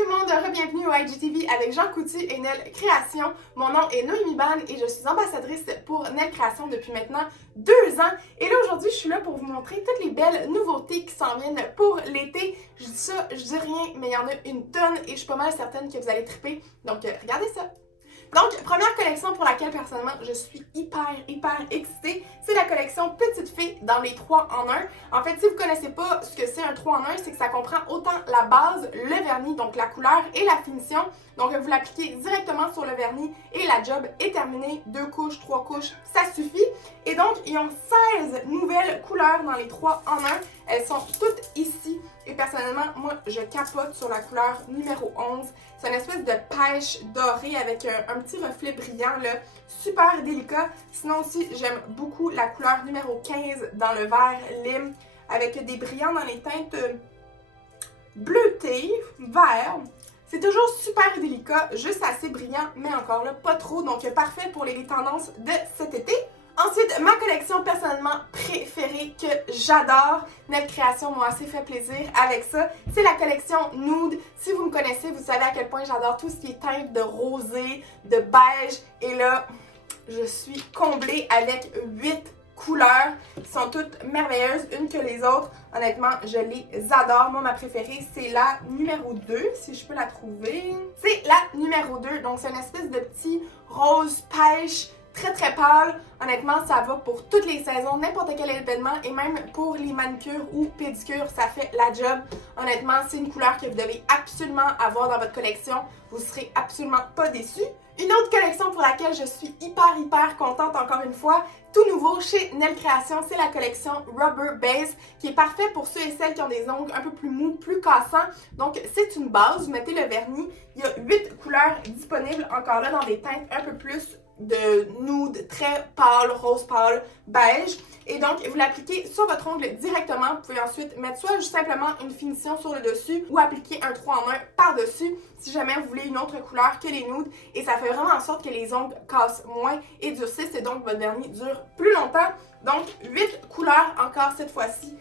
tout le monde, bienvenue au IGTV avec Jean Coutu et Nel Création. Mon nom est Noémie Ban et je suis ambassadrice pour Nel Création depuis maintenant 2 ans. Et là aujourd'hui, je suis là pour vous montrer toutes les belles nouveautés qui s'en viennent pour l'été. Je dis ça, je dis rien, mais il y en a une tonne et je suis pas mal certaine que vous allez triper. Donc regardez ça! Donc, première collection pour laquelle personnellement je suis hyper excitée, c'est la collection Petite Fée dans les 3 en 1. En fait, si vous connaissez pas ce que c'est un 3 en 1, c'est que ça comprend autant la base, le vernis, donc la couleur et la finition. Donc, vous l'appliquez directement sur le vernis et la job est terminée. 2 couches, 3 couches, ça suffit. Et donc, ils ont 16 nouvelles couleurs dans les 3 en 1. Elles sont toutes ici. Et personnellement, moi, je capote sur la couleur numéro 11. C'est une espèce de pêche dorée avec un petit reflet brillant, là, super délicat. Sinon aussi, j'aime beaucoup la couleur numéro 15 dans le vert lime, avec des brillants dans les teintes bleutées, vert. C'est toujours super délicat, juste assez brillant, mais encore là, pas trop. Donc, parfait pour les tendances de cet été. Ensuite, ma collection personnellement préférée que j'adore, Nel Création m'a assez fait plaisir avec ça, c'est la collection Nude. Si vous me connaissez, vous savez à quel point j'adore tout ce qui est teinte de rosé, de beige. Et là, je suis comblée avec 8 couleurs qui sont toutes merveilleuses, une que les autres. Honnêtement, je les adore. Moi, ma préférée, c'est la numéro 2, si je peux la trouver. C'est la numéro 2, donc c'est une espèce de petit rose pêche très pâle. Honnêtement, ça va pour toutes les saisons, n'importe quel événement et même pour les manucures ou pédicures, ça fait la job. Honnêtement, c'est une couleur que vous devez absolument avoir dans votre collection. Vous serez absolument pas déçus. Une autre collection pour laquelle je suis hyper contente encore une fois, tout nouveau chez Nel Création, c'est la collection Rubber Base qui est parfait pour ceux et celles qui ont des ongles un peu plus mous, plus cassants. Donc c'est une base, vous mettez le vernis, il y a 8 couleurs disponibles encore là dans des teintes un peu plus de nude, très pâle, rose pâle, beige. Et donc, vous l'appliquez sur votre ongle directement. Vous pouvez ensuite mettre soit juste simplement une finition sur le dessus ou appliquer un 3 en 1 par-dessus si jamais vous voulez une autre couleur que les nudes. Et ça fait vraiment en sorte que les ongles cassent moins et durcissent et donc votre vernis dure plus longtemps. Donc, 8 couleurs encore cette fois-ci.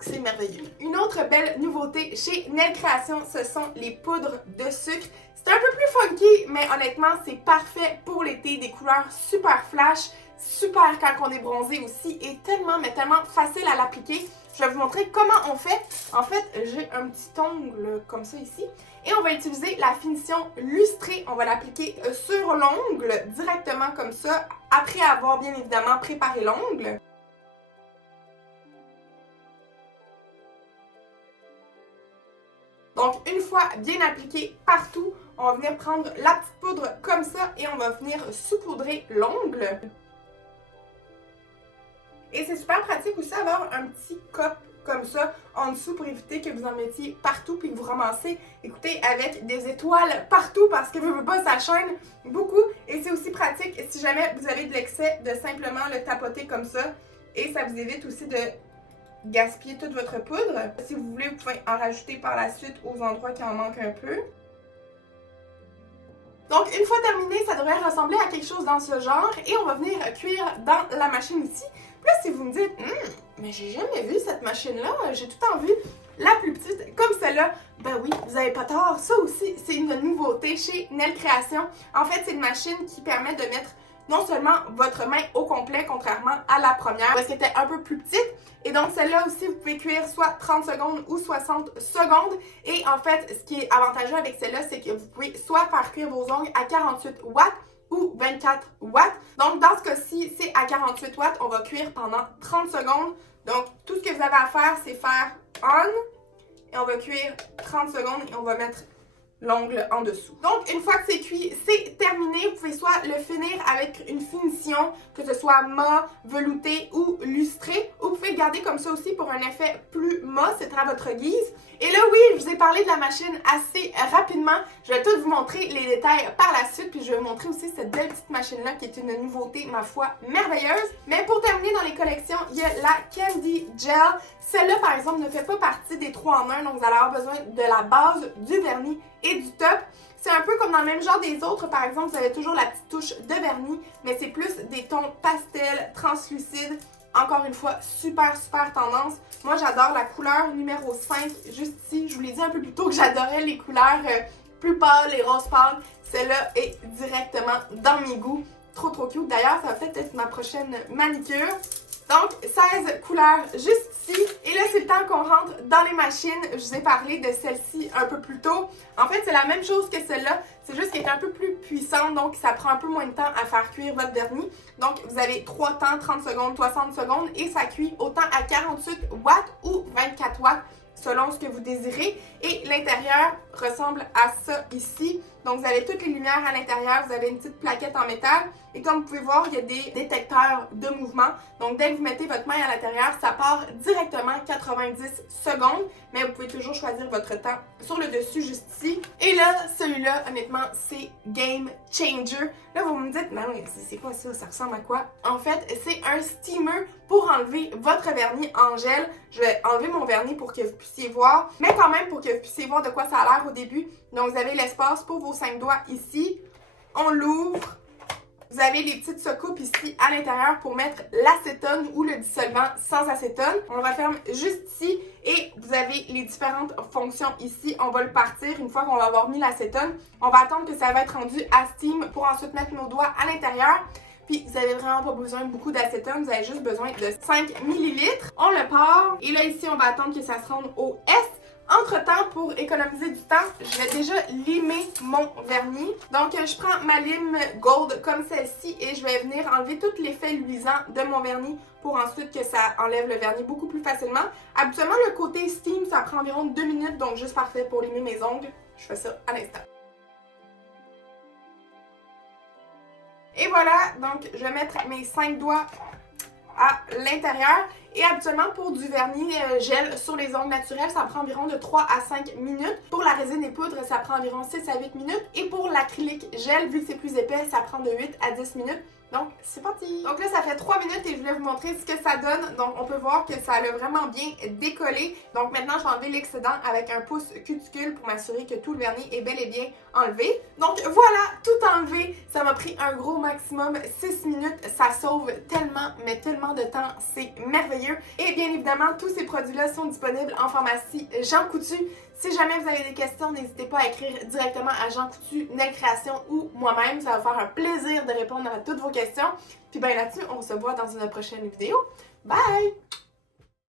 C'est merveilleux. Une autre belle nouveauté chez Nel Création, ce sont les poudres de sucre. C'est un peu plus funky, mais honnêtement, c'est parfait pour l'été. Des couleurs super flash, super quand on est bronzé aussi et tellement, mais tellement facile à l'appliquer. Je vais vous montrer comment on fait. En fait, j'ai un petit ongle comme ça ici. Et on va utiliser la finition lustrée. On va l'appliquer sur l'ongle, directement comme ça, après avoir bien évidemment préparé l'ongle. Donc, une fois bien appliqué partout, on va venir prendre la petite poudre comme ça et on va venir saupoudrer l'ongle. Et c'est super pratique aussi d'avoir un petit cup comme ça en dessous pour éviter que vous en mettiez partout puis que vous ramassez, écoutez, avec des étoiles partout parce que vous pas, ça chaîne beaucoup. Et c'est aussi pratique si jamais vous avez de l'excès de simplement le tapoter comme ça et ça vous évite aussi de gaspiller toute votre poudre. Si vous voulez, vous pouvez en rajouter par la suite aux endroits qui en manquent un peu. Donc, une fois terminé, ça devrait ressembler à quelque chose dans ce genre et on va venir cuire dans la machine ici. Puis là, si vous me dites, mais j'ai jamais vu cette machine-là, j'ai tout le temps vu la plus petite comme celle-là, ben oui, vous avez pas tort. Ça aussi, c'est une nouveauté chez Nel Création. En fait, c'est une machine qui permet de mettre non seulement votre main au complet, contrairement à la première, parce qu'elle était un peu plus petite. Et donc, celle-là aussi, vous pouvez cuire soit 30 secondes ou 60 secondes. Et en fait, ce qui est avantageux avec celle-là, c'est que vous pouvez soit faire cuire vos ongles à 48 watts ou 24 watts. Donc, dans ce cas-ci, c'est à 48 watts. On va cuire pendant 30 secondes. Donc, tout ce que vous avez à faire, c'est faire on. Et on va cuire 30 secondes et on va mettre l'ongle en dessous. Donc, une fois que c'est cuit, c'est terminé. Vous pouvez soit le finir avec une finition, que ce soit mat, velouté ou lustré, ou vous pouvez le garder comme ça aussi pour un effet plus mat, c'est à votre guise. Et là, oui, je vous ai parlé de la machine assez rapidement. Je vais tout vous montrer les détails par la suite, puis je vais vous montrer aussi cette belle petite machine-là qui est une nouveauté, ma foi, merveilleuse. Mais pour terminer dans les collections, il y a la Candy Gel. Celle-là, par exemple, ne fait pas partie des 3 en 1, donc vous allez avoir besoin de la base, du vernis et du top. C'est un peu comme dans le même genre des autres, par exemple, vous avez toujours la petite touche de vernis, mais c'est plus des tons pastels, translucides, Encore une fois, super tendance. Moi, j'adore la couleur numéro 5, juste ici. Je vous l'ai dit un peu plus tôt que j'adorais les couleurs plus pâles, les roses pâles. Celle-là est directement dans mes goûts. Trop cute. D'ailleurs, ça va peut-être être ma prochaine manicure. Donc, 16 couleurs juste ici. Et là, c'est le temps qu'on rentre dans les machines. Je vous ai parlé de celle-ci un peu plus tôt. En fait, c'est la même chose que celle-là. C'est juste qu'elle est un peu plus puissante, donc ça prend un peu moins de temps à faire cuire votre vernis. Donc, vous avez 3 temps, 30 secondes, 60 secondes, et ça cuit autant à 48 watts ou 24 watts, selon ce que vous désirez. Et l'intérieur ressemble à ça ici. Donc, vous avez toutes les lumières à l'intérieur, vous avez une petite plaquette en métal. Et comme vous pouvez voir, il y a des détecteurs de mouvement. Donc, dès que vous mettez votre main à l'intérieur, ça part directement 90 secondes. Mais vous pouvez toujours choisir votre temps sur le dessus, juste ici. Et là, celui-là, honnêtement, c'est game changer. Là, vous me dites, non, mais c'est quoi ça? Ça ressemble à quoi? En fait, c'est un steamer pour enlever votre vernis en gel. Je vais enlever mon vernis pour que vous puissiez voir, mais quand même pour que vous puissiez voir de quoi ça a l'air au début. Donc, vous avez l'espace pour vos 5 doigts ici. On l'ouvre. Vous avez les petites soucoupes ici à l'intérieur pour mettre l'acétone ou le dissolvant sans acétone. On le referme juste ici et vous avez les différentes fonctions ici. On va le partir une fois qu'on va avoir mis l'acétone. On va attendre que ça va être rendu à steam pour ensuite mettre nos doigts à l'intérieur. Puis vous avez vraiment pas besoin de beaucoup d'acétone, vous avez juste besoin de 5 ml. On le part et là ici on va attendre que ça se rende au S. Entre-temps, pour économiser du temps, je vais déjà limer mon vernis. Donc, je prends ma lime gold comme celle-ci et je vais venir enlever tout l'effet luisant de mon vernis pour ensuite que ça enlève le vernis beaucoup plus facilement. Habituellement, le côté steam, ça prend environ 2 minutes, donc juste parfait pour limer mes ongles. Je fais ça à l'instant. Et voilà, donc je vais mettre mes 5 doigts à l'intérieur. Et habituellement, pour du vernis gel sur les ongles naturels, ça prend environ de 3 à 5 minutes. Pour la résine et poudre, ça prend environ 6 à 8 minutes. Et pour l'acrylique gel, vu que c'est plus épais, ça prend de 8 à 10 minutes. Donc, c'est parti! Donc là, ça fait 3 minutes et je voulais vous montrer ce que ça donne. Donc, on peut voir que ça a vraiment bien décollé. Donc, maintenant, je vais enlever l'excédent avec un pouce cuticule pour m'assurer que tout le vernis est bel et bien enlevé. Donc, voilà, tout enlevé. Ça m'a pris un gros maximum 6 minutes. Ça sauve tellement, mais tellement de temps. C'est merveilleux. Et bien évidemment, tous ces produits-là sont disponibles en pharmacie Jean Coutu. Si jamais vous avez des questions, n'hésitez pas à écrire directement à Jean Coutu, Nail Création ou moi-même. Ça va me faire un plaisir de répondre à toutes vos questions. Puis ben là-dessus, on se voit dans une prochaine vidéo. Bye!